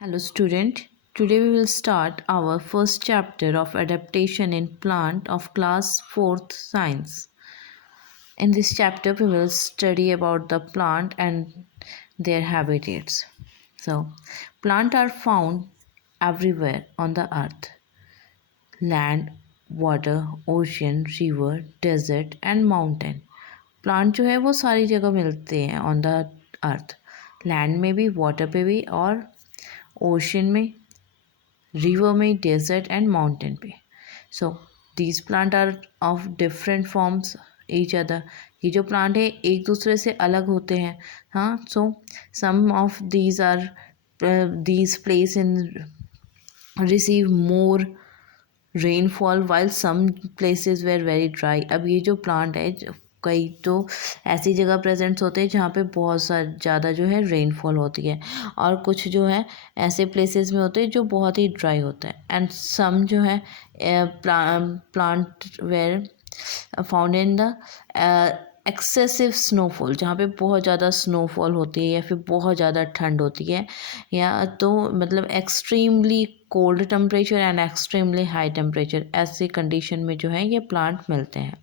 Hello student, today we will start our first chapter of adaptation in plant of class 4th science. In this chapter we will study about the plant and their habitats. So, plants are found everywhere on the earth. Land, water, ocean, river, desert and mountain. Plant जो है वो सारी जगह मिलते हैं on the earth. Land में भी, water पे भी और ओशन में, river में, desert and mountain पे. So these plant are of different forms each other. ये जो प्लांट है एक दूसरे से अलग होते हैं. हाँ, so some of these are these place in receive more rainfall while some places were very dry. अब ये जो प्लांट है कई तो ऐसी जगह प्रेजेंट्स होते हैं जहाँ पे बहुत ज़्यादा जो है रेनफॉल होती है और कुछ जो है ऐसे प्लेसेस में होते हैं जो बहुत ही ड्राई होता है. एंड सम जो है plant were found in the excessive snowfall, जहाँ पे बहुत ज़्यादा स्नोफॉल होती है या फिर बहुत ज़्यादा ठंड होती है या तो मतलब extremely cold temperature and extremely high temperature, ऐसे कंडीशन में जो है ये प्लांट मिलते हैं.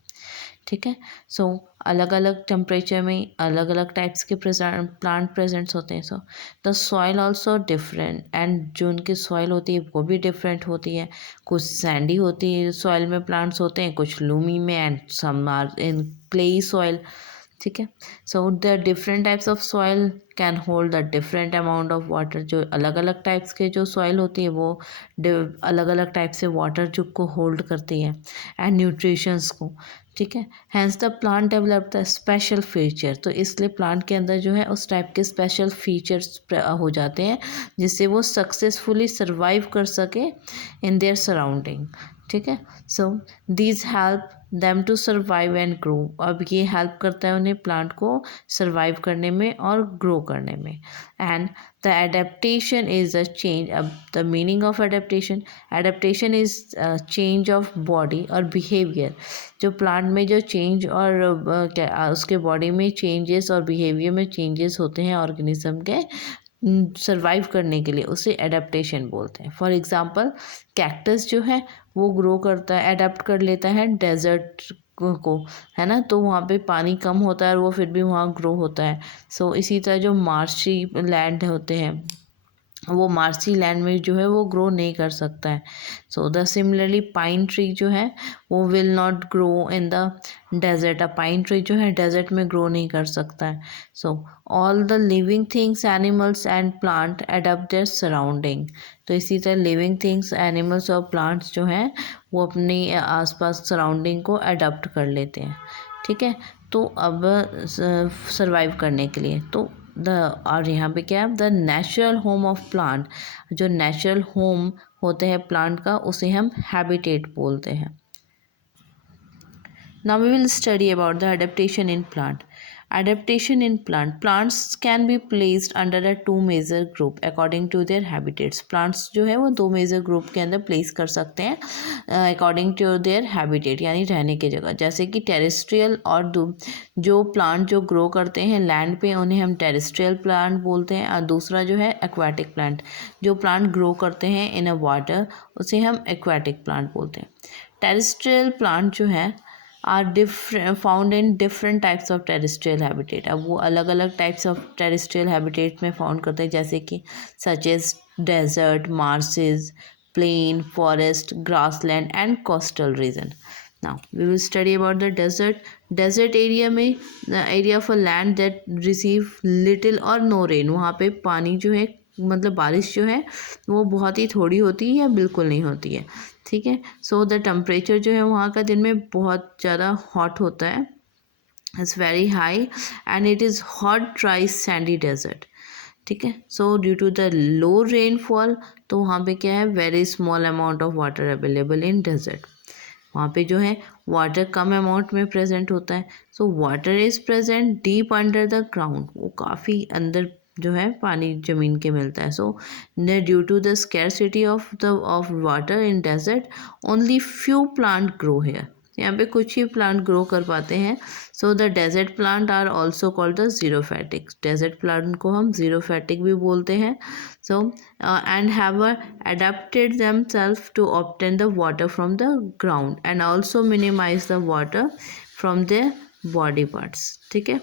ठीक है. सो अलग अलग टेम्परेचर में अलग अलग टाइप्स के प्लांट प्रेजेंट्स होते हैं. So the soil also different and जो उनकी सॉइल होती है वो भी डिफरेंट होती है. कुछ सैंडी होती है सॉइल में प्लांट्स होते हैं, कुछ लूमी में and some are in clayey soil. ठीक है. So the different types of soil can hold the different amount of water. जो अलग अलग टाइप्स के जो सॉइल होती है वो अलग अलग टाइप से वाटर जो को होल्ड करती है एंड न्यूट्रिशंस को. ठीक है. Hence the plant develop the special feature. तो इसलिए प्लांट के अंदर जो है उस टाइप के स्पेशल फीचर्स हो जाते हैं जिससे वो सक्सेसफुली सर्वाइव कर सके इन देयर सराउंडिंग. ठीक है. So these help them to survive and grow. अब ये हेल्प करता है उन्हें प्लांट को सर्वाइव करने में और ग्रो करने में. And the adaptation is a change. अब the meaning of adaptation is change of body और बिहेवियर. जो प्लांट में जो चेंज और उसके बॉडी में चेंजेस और बिहेवियर में चेंजेस होते हैं ऑर्गेनिज्म के सर्वाइव करने के लिए, उसे एडेप्टेशन बोलते हैं. फॉर एग्जांपल कैक्टस जो है वो ग्रो करता है, एडेप्ट कर लेता है डेजर्ट को, है ना. तो वहाँ पे पानी कम होता है और वो फिर भी वहाँ ग्रो होता है. सो इसी तरह जो मार्शी लैंड होते हैं वो मार्सी लैंड में जो है वो ग्रो नहीं कर सकता है. So the similarly pine tree जो है वो will not grow in the desert. A pine tree जो है डेजर्ट में ग्रो नहीं कर सकता है. So all the living things animals and plant adopt their surrounding. तो इसी तरह लिविंग थिंग्स एनिमल्स और प्लांट्स जो हैं वो अपने आसपास सराउंडिंग को अडॉप्ट कर लेते हैं. ठीक है. तो अब सर्वाइव करने के लिए तो और यहाँ पे क्या है the natural home of plant. जो नेचुरल होम होते हैं प्लांट का उसे हम हैबिटेट बोलते हैं. Now we will study about the adaptation in plant. Adaptation in plants can be placed under a two major group according to their habitats. Plants जो है वो दो मेजर ग्रुप के अंदर प्लेस कर सकते हैं अकॉर्डिंग टू देयर हैबिटेट, यानी रहने की जगह. जैसे कि टेरेस्ट्रियल और जो प्लांट जो ग्रो करते हैं लैंड पे उन्हें हम टेरेस्ट्रियल प्लांट बोलते हैं. और दूसरा जो है एक्वाटिक प्लांट, जो प्लांट ग्रो करते हैं इन अ वाटर उसे हम एक्वाटिक प्लांट बोलते हैं. टेरेस्ट्रियल प्लांट जो है are different found in different types of terrestrial habitat. अब वो अलग अलग टाइप्स ऑफ टेरेस्ट्रियल हैबिटेट में फाउंड करते हैं जैसे कि such as desert, marshes, plain, forest, grassland and coastal region. Now we will study about the desert. Desert area में area of a land that receive little और no rain. वहाँ पे पानी जो है मतलब बारिश जो है वो बहुत ही थोड़ी होती है या बिल्कुल नहीं होती है. ठीक है. सो द टेम्परेचर जो है वहाँ का दिन में बहुत ज़्यादा हॉट होता है, it's very high and it is hot dry sandy desert. ठीक है. So due to the low rainfall तो वहाँ पे क्या है very small amount of water available in desert. वहाँ पे जो है वाटर कम अमाउंट में प्रेजेंट होता है. So water is present deep under the ground. वो काफ़ी अंदर जो है पानी ज़मीन के मिलता है. So due to the scarcity of water in desert only few plant grow here. यहाँ पे कुछ ही प्लांट ग्रो कर पाते हैं। So the desert plant are also called the xerophytic, desert plant को हम जीरोफैटिक भी बोलते हैं। So and have adapted themselves to obtain the water from the ground and also minimize the water from their body parts. ठीक है,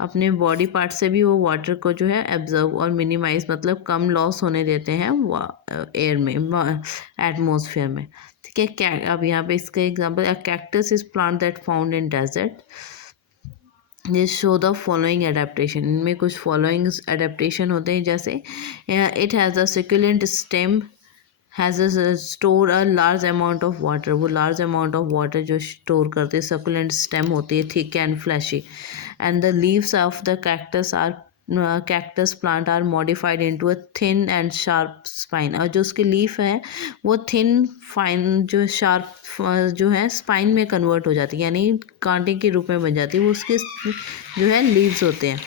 अपने body part से भी वो वाटर को जो है एब्जर्व और मिनिमाइज मतलब कम लॉस होने देते हैं एयर में, एटमॉस्फेयर में। ठीक है, क्या अब यहाँ पे इसका example, a cactus is plant that found in desert, ये शो द फॉलोइंग एडेप्टेशन, इनमें कुछ फॉलोइंग एडेप्टेशन होते हैं, जैसे it has a succulent stem, has a store a large amount of water, वो लार्ज अमाउंट ऑफ वाटर जो store करते हैं, सक्यूलेंट स्टेम होती है, thick and fleshy, and the leaves of the cactus are cactus plant are modified into a thin and sharp spine, और जो उसके leaf है वो थिन फाइन जो शार्प जो है स्पाइन में कन्वर्ट हो जाती है, यानी कांटे के रूप में बन जाती है, वो उसके जो है लीव्स होते हैं।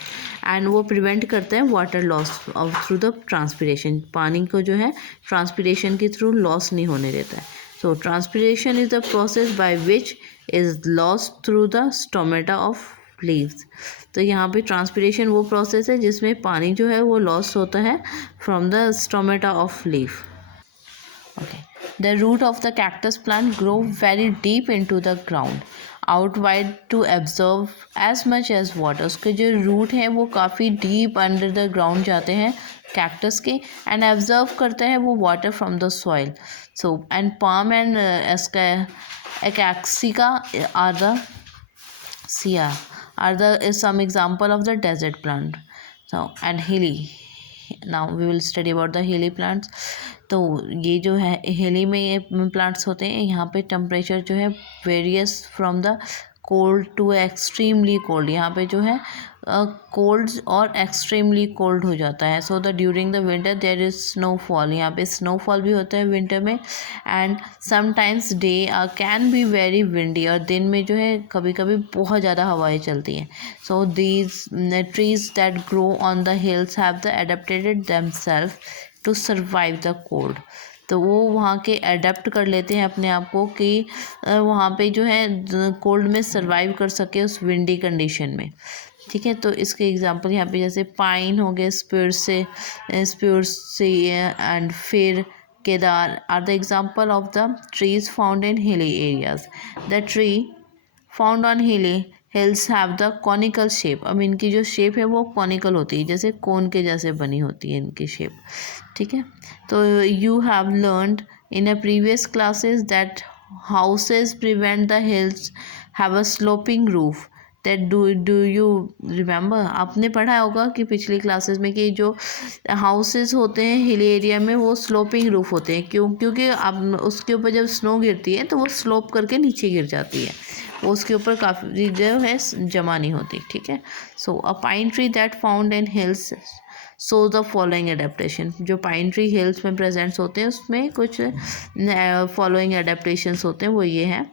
एंड वो प्रिवेंट करता है water loss through the transpiration, पानी को जो है ट्रांसपिरेशन के थ्रू लॉस नहीं होने देता है। So transpiration is the process by which is loss through the stomata of leaves. तो यहाँ पे ट्रांसपिरेशन वो प्रोसेस है जिसमें पानी जो है वो लॉस होता है from the stomata of leaf. Okay. The root of the cactus plant grow very deep into the ground, outward to absorb as much as water. उसके जो रूट हैं वो काफ़ी डीप अंडर द ग्राउंड जाते हैं cactus के, and एब्जर्व करते हैं वो water from the soil. So and palm and acacia are the सिया are the is some example of the desert plant. So and hilly, now we will study about the hilly plants. तो ये जो है हिली में ये plants होते हैं, यहाँ पे टेम्परेचर जो है varies from the cold to extremely cold, यहाँ पे जो है कोल्ड और एक्सट्रीमली कोल्ड हो जाता है। So the during the winter there is snowfall, यहाँ पे स्नोफॉल भी होता है विंटर में, and sometimes day can be very windy, और दिन में जो है कभी कभी बहुत ज़्यादा हवाएं चलती हैं। So these trees that grow on the hills have the adapted themselves to survive the cold, तो वो वहाँ के अडेप्ट कर लेते हैं अपने आप को कि वहाँ पे जो है कोल्ड में सर्वाइव कर सके उस विंडी कंडीशन में। ठीक है, तो इसके एग्जांपल यहाँ पे जैसे पाइन हो गए, स्प्यूरसी एंड फिर cedar are the example of the trees found in hilly areas. The tree found on hilly hills have the conical shape, अब इनकी जो शेप है वो कॉनिकल होती है, जैसे कोन के जैसे बनी होती है इनकी शेप। ठीक है, तो you have learned in a previous classes that houses prevent the hills have a sloping roof, that do you remember, आपने पढ़ा होगा कि पिछली क्लासेस में कि जो हाउसेस होते हैं हिल एरिया में वो स्लोपिंग रूफ होते हैं, क्योंकि अब उसके ऊपर जब स्नो गिरती है तो वो स्लोप करके नीचे गिर जाती है, वो उसके ऊपर काफ़ी जो है जमा नहीं होती। ठीक है, so a pine tree that found in hills so the following adaptation, जो पाइन ट्री हिल्स में प्रेजेंट्स होते हैं उसमें कुछ फॉलोइंग एडेप्टेशंस होते हैं, वो ये हैं।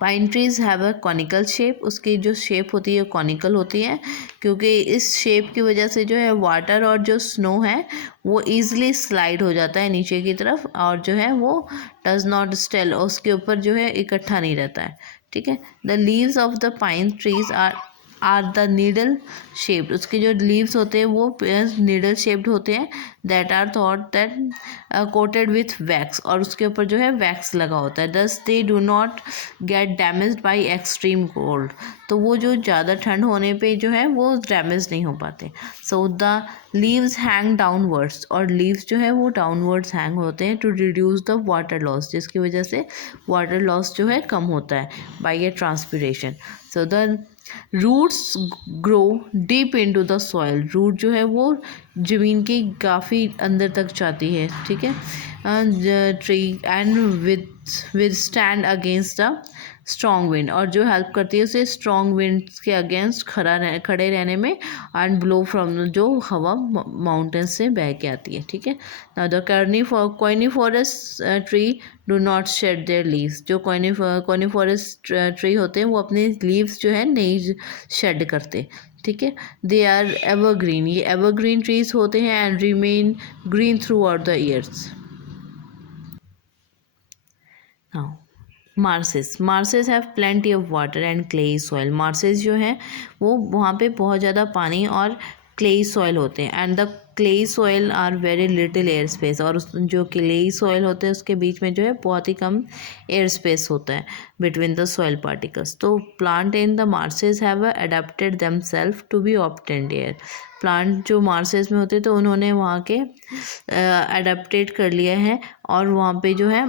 Pine trees have a conical shape, उसकी जो शेप होती है कॉनिकल होती है, क्योंकि इस शेप की वजह से जो है वाटर और जो स्नो है वो ईजिली स्लाइड हो जाता है नीचे की तरफ, और जो है वो डज नॉट स्टेल, उसके ऊपर जो है इकट्ठा नहीं रहता है। ठीक है, the leaves of the pine trees are the needle shaped, उसके जो लीव्स होते हैं वो नीडल शेप्ड होते हैं, that are thought that coated with wax, और उसके ऊपर जो है वैक्स लगा होता है, दस दे do not gate damaged bye extreme cold, तो वो जो ज़्यादा ठंड होने पे जो है वो डैमेज नहीं हो पाते। So the leaves hang downwards, और लीव्स जो है वो डाउनवर्ड्स हैंग होते हैं to reduce the water loss, जिसकी वजह से वाटर लॉस जो है कम होता है by a transpiration. So the roots grow deep into the soil, root जो है वो ज़मीन की काफ़ी अंदर तक जाती है। ठीक है, tree and with stand against the strong wind, और जो हेल्प करती है उसे स्ट्रॉन्ग विंड्स के अगेंस्ट खड़े रहने में, एंड ब्लो फ्रॉम जो हवा माउंटेन से बह के आती है। ठीक है, now the coniferous tree do not shed their leaves, जो कोइनिफोरस ट्री होते हैं वो अपने लीव्स जो है नहीं शेड करते। ठीक है, दे आर एवरग्रीन, ये एवरग्रीन ट्रीज होते हैं and remain green through out the years. Now marshes have plenty of water and clayey soil. Marshes जो है वो वहाँ पे बहुत ज़्यादा पानी और क्लेई सॉइल होते हैं and the clayey soil are very little air space, और जो क्लेई सॉइल होते हैं उसके बीच में जो है बहुत ही कम एयर स्पेस होता है बिटवीन द सॉइल पार्टिकल्स। तो plant in the marshes have adapted themselves to be obtained air. Plant जो मार्सेस में होते तो उन्होंने वहाँ के अडेप्टेड कर लिया है और वहाँ पे जो है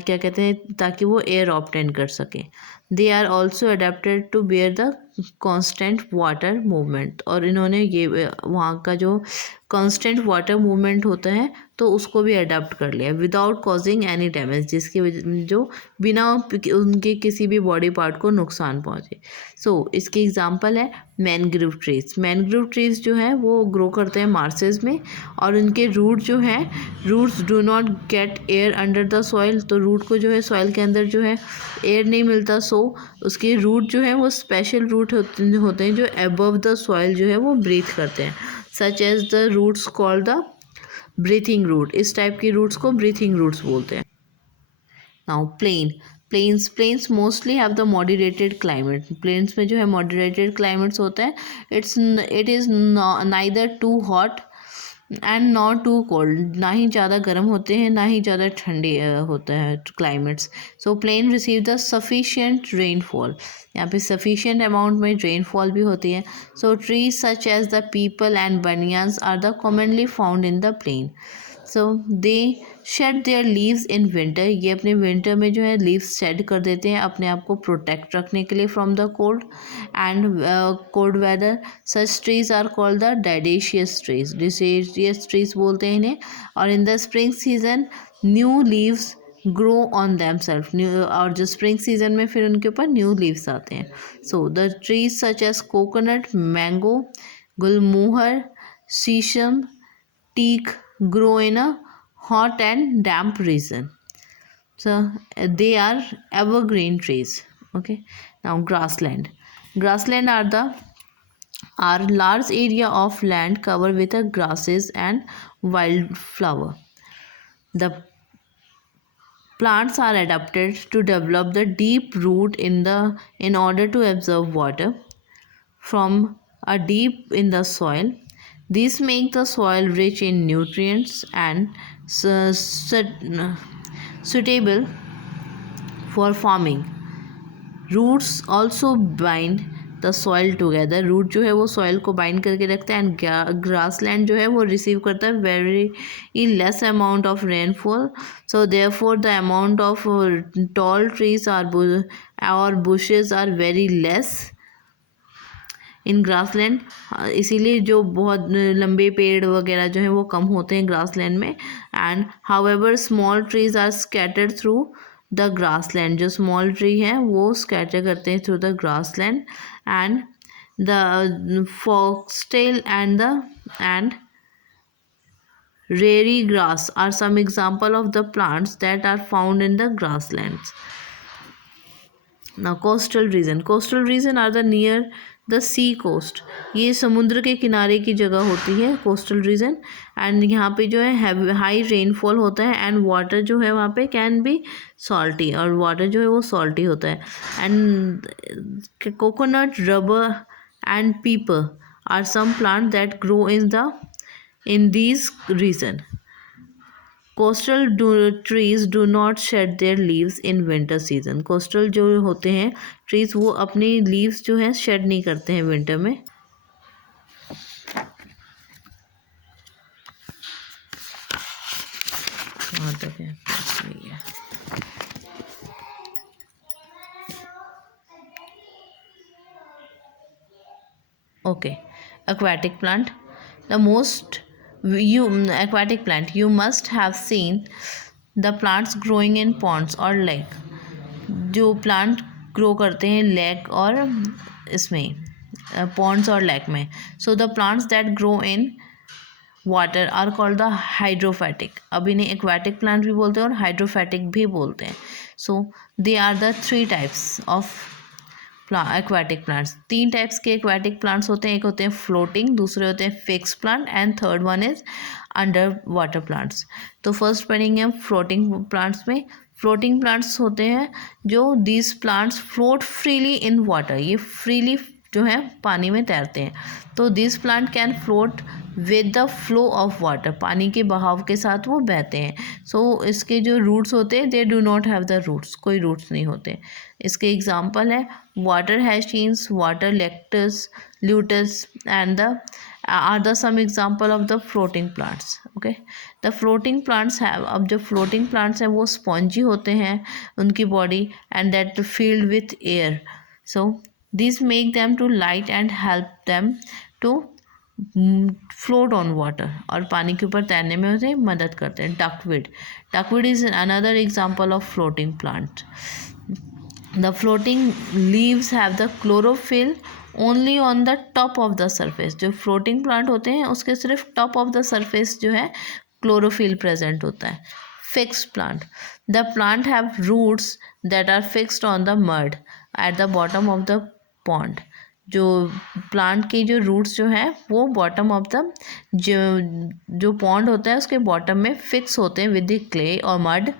क्या कहते हैं ताकि वो एयर ऑब्टेन कर सके। They are also adapted to bear the constant water movement, और इन्होंने ये वहाँ का जो कांस्टेंट वाटर मूवमेंट होता है तो उसको भी अडेप्ट कर लिया विदाउट कॉजिंग एनी डैमेज, जो बिना उनके किसी भी बॉडी पार्ट को नुकसान पहुँचे। सो इसके एग्जांपल है मैनग्रोव ट्रीज। मैनग्रोव ट्रीज जो है वो ग्रो करते हैं मार्सेस में, और उनके रूट जो है, roots do not get air under the soil, तो रूट को जो है सॉइल के अंदर जो है एयर नहीं मिलता, सो उसके रूट जो है वो स्पेशल रूट होते हैं जो अबव द सॉइल जो है वो ब्रीथ करते हैं, such as the roots called the breathing root. इस टाइप की रूट्स को ब्रीथिंग रूट्स बोलते हैं। Now plains mostly have the moderated climate. Plains में जो है मॉडरेटेड क्लाइमेट्स होता है। It is neither too hot and not too cold, ना ही ज़्यादा गर्म होते हैं ना ही ज़्यादा ठंडे होता है climates. So plain receive the sufficient rainfall, यहाँ पे सफिशिएंट अमाउंट में रेनफॉल भी होती है। So trees such as the peepal and banyans are the commonly found in the plain. So they shed their leaves in winter, ये अपने winter में जो है लीव्स शेड कर देते हैं अपने आप को प्रोटेक्ट रखने के लिए from the cold and cold weather. Such trees are called the deciduous trees, deciduous trees बोलते हैं इन्हें। और in the spring season new leaves grow on them self, और जो स्प्रिंग सीजन में फिर उनके ऊपर न्यू लीव्स आते हैं। So the trees such as coconut, mango, gulmohar, sheesham, teak grow in a hot and damp region. So they are evergreen trees. Okay. Now grassland are large area of land covered with grasses and wildflower. The plants are adapted to develop the deep root in order to absorb water from a deep in the soil. These make the soil rich in nutrients and suitable for farming. Roots also bind the soil together. Root जो है वो soil को bind करके रखता है, and grassland जो है वो receive करता है very less amount of rainfall. So therefore the amount of tall trees or bushes are very less in grassland, इसीलिए जो बहुत लंबे पेड़ वगैरह जो हैं वो कम होते हैं ग्रासलैंड में। And however small trees are scattered through the grassland, जो स्मॉल ट्री हैं वो स्कैटर करते हैं through the grassland. And the foxtail and reedy grass are some example of the plants that are found in the grasslands. Now coastal region are the near the sea coast, ये समुद्र के किनारे की जगह होती है कोस्टल रीजन। एंड यहाँ पे जो है हाई रेनफॉल होता है एंड वाटर जो है वहाँ पे कैन बी सॉल्टी, और वाटर जो है वो सॉल्टी होता है। And coconut, rubber and pepper are some plant that grow in these region. Coastal trees do not shed their leaves in winter season. Coastal जो होते हैं ट्रीज वो अपनी लीव्स जो है शेड नहीं करते हैं विंटर में। कहाँ तक है? Okay, aquatic plant. The most aquatic plant, you must have seen the plants growing in ponds or lake, जो प्लांट ग्रो करते हैं लेक और इसमें पॉन्ड्स और लेक में। So the plants that grow in water are called the hydrophytic. अब इन्हें aquatic plant भी बोलते हैं और हाइड्रोफैटिक भी बोलते हैं। So they are the 3 types of aquatic plants. 3 types के एक्वाटिक प्लांट्स होते हैं, एक होते हैं फ्लोटिंग, दूसरे होते हैं fix plant and third one is under water plants. तो फर्स्ट पढ़ेंगे हम फ्लोटिंग प्लांट्स में। फ्लोटिंग प्लांट्स होते हैं जो these plants float freely in water, ये फ्रीली जो है पानी में तैरते हैं। तो this plant can float with the flow of water, पानी के बहाव के साथ वो बहते हैं। सो इसके जो रूट्स होते हैं they do not have the roots, कोई रूट्स नहीं होते। इसके एग्जाम्पल है water hyacinths, water lettuce, lotus and the are the some example of the floating plants. Okay, the floating plants have, अब जो फ्लोटिंग प्लांट्स हैं वो स्पॉन्जी होते हैं उनकी body and that filled with air. So this make them to light and help them to float on water, और पानी के ऊपर तैरने में उसे मदद करते हैं। Duckweed, duckweed is another example of floating plant. The floating leaves have the chlorophyll only on the top of the surface, जो फ्लोटिंग प्लांट होते हैं उसके सिर्फ टॉप ऑफ द सरफेस जो है क्लोरोफिल प्रेजेंट होता है। Fixed plant, the plant have roots that are fixed on the mud at the bottom of the pond, जो प्लांट के जो रूट्स जो हैं वो बॉटम ऑफ द जो पॉन्ड होता है उसके बॉटम में फिक्स होते हैं विद द क्ले और mud.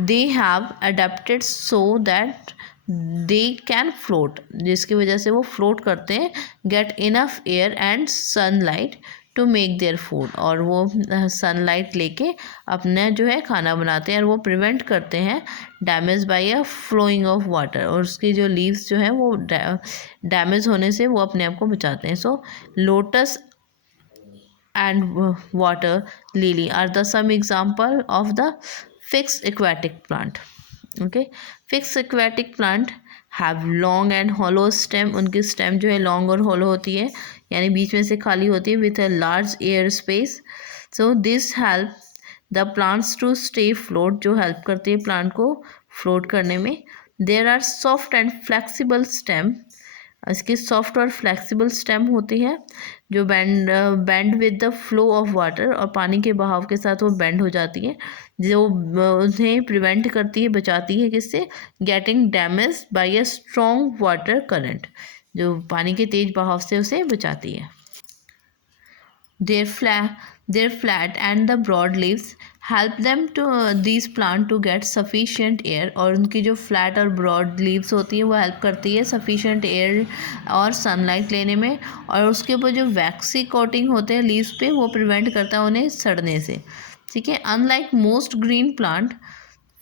They have adapted so that they can float, जिसकी वजह से वो फ्लोट करते हैं, get enough air and sunlight to make their food, और वो सनलाइट लेके अपना जो है खाना बनाते हैं, और वो प्रिवेंट करते हैं damage by a flowing of water, और उसकी जो लीव्स जो है वो डैमेज होने से वो अपने आप को बचाते हैं। So lotus and water lily are the some example of the fixed aquatic plant. Okay, fixed aquatic plant have long and hollow stem, उनकी स्टेम जो है लॉन्ग और हॉलो होती है, यानी बीच में से खाली होती है, with a large air space. So this help the plants to stay float, जो हेल्प करती है प्लांट को फ्लोट करने में। There are soft and flexible stem, इसकी सॉफ्ट और फ्लेक्सिबल स्टेम होती है जो bend with the flow of water, और पानी के बहाव के साथ वो बेंड हो जाती है, जो उन्हें प्रिवेंट करती है, बचाती है किससे, getting damage by a strong water current, जो पानी के तेज बहाव से उसे बचाती है। Their flat and the broad leaves help them to these plant to get sufficient air, और उनकी जो फ्लैट और ब्रॉड लीव्स होती है वो हेल्प करती है सफिशिएंट एयर और सनलाइट लेने में, और उसके ऊपर जो वैक्सी कोटिंग होते हैं लीव्स पे वो प्रिवेंट करता है उन्हें सड़ने से। ठीक है, unlike most green plant,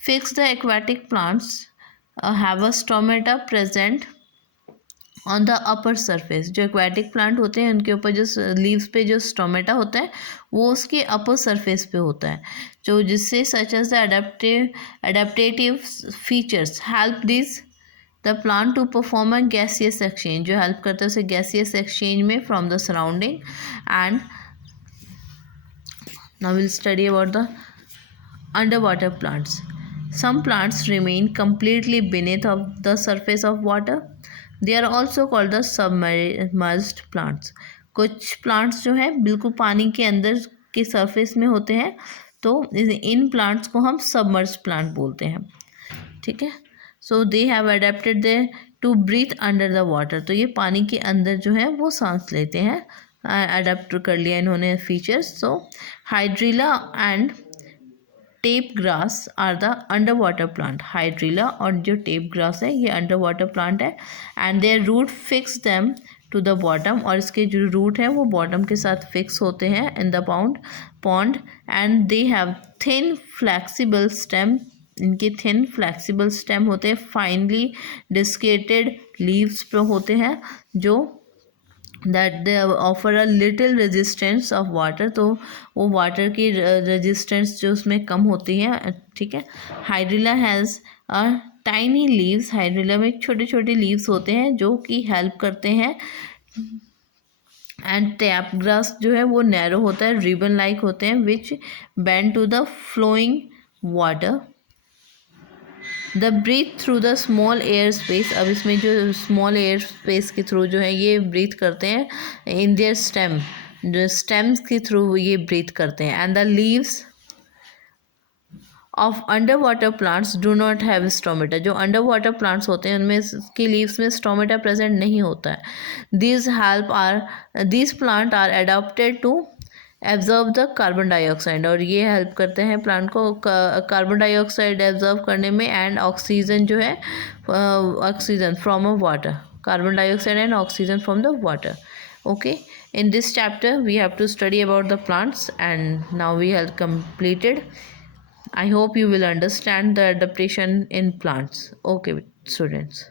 fixed aquatic plants have a stomata present on the upper surface, जो एक्वाटिक प्लांट होते हैं उनके ऊपर जो लीव्स पे जो स्टोमेटा होता है वो उसके अपर सरफेस पे होता है, जो जिससे such as the adaptative features help this the plant to perform a gaseous exchange, जो हेल्प करता है उसे गैसियस एक्सचेंज में from the surrounding. And now will study about the underwater plants. Some plants remain completely beneath of the surface of water. They are also called the submerged plants. कुछ plants जो है बिल्कुल पानी के अंदर के surface में होते हैं, तो इन plants को हम submerged plant बोलते हैं। ठीक है, so they have adapted their to breathe under the water, तो ये पानी के अंदर जो है वो सांस लेते हैं, अडेप्ट कर लिया इन्होंने features. So hydrilla and tape grass are the under water plant, hydrilla और जो टेप ग्रास है ये अंडर वाटर प्लांट है, and their root fix them to the bottom, और इसके जो रूट है वो बॉटम के साथ फिक्स होते हैं in the pond, and they have thin flexible stem, इनके थिन फ्लैक्सिबल स्टेम होते हैं, फाइनली डिस्केटेड लीव्स पर होते हैं, जो that they offer a little resistance of water, तो वो वाटर की रेजिस्टेंस जो उसमें कम होती है। ठीक है, hydrilla has a tiny leaves, hydrilla में छोटे छोटे लीव्स होते हैं जो कि हेल्प करते हैं। एंड टैप ग्रास जो है वो नैरो होता है, रिबन लाइक होते हैं, which bend to the flowing water. The breathe through the small air space, अब इसमें जो स्मॉल एयर स्पेस के थ्रू जो है ये ब्रीथ करते हैं इन देयर स्टेम, जो स्टेम्स के थ्रू ये ब्रीथ करते हैं। And the leaves of under water plants do not have stomata, जो अंडर वाटर प्लांट्स होते हैं उनमें की लीव्स में स्टोमेटा प्रेजेंट नहीं होता है। These plant are adapted to absorb the carbon dioxide, और ये हेल्प करते हैं प्लांट को कार्बन डाइऑक्साइड एब्जॉर्ब करने में, एंड ऑक्सीजन जो है oxygen from a water, carbon dioxide and oxygen from the water. Okay, in this chapter we have to study about the plants, and now we have completed. I hope you will understand the adaptation in plants. Okay, students.